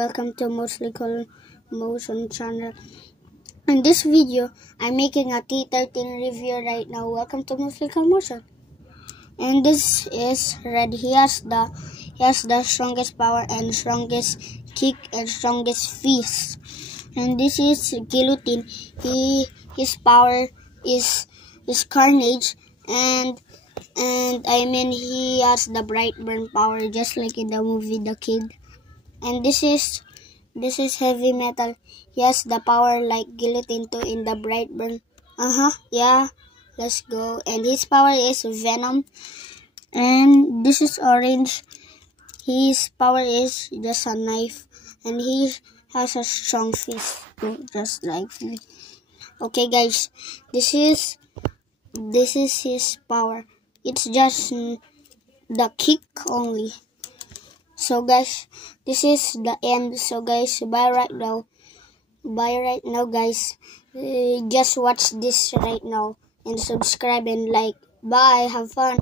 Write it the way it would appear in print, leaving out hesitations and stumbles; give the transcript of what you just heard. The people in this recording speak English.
welcome to Mostly Call Motion channel. In this video, I'm making a T13 review right now. Welcome to Mostly Call Motion. And this is Red. He has the strongest power and strongest kick and strongest fist. And this is Guillotine. His power is Carnage, and I mean he has the bright burn power just like in the movie The Kid. And this is Heavy Metal. He has the power like Guillotine too in the bright burn. Yeah, let's go. And his power is Venom. And this is Orange. His power is just a knife, and he has a strong fist too, just like me. Okay guys, this is his power. It's just the kick only. So guys, this is the end. So guys, bye right now guys. Just watch this right now and subscribe and like. Bye, have fun.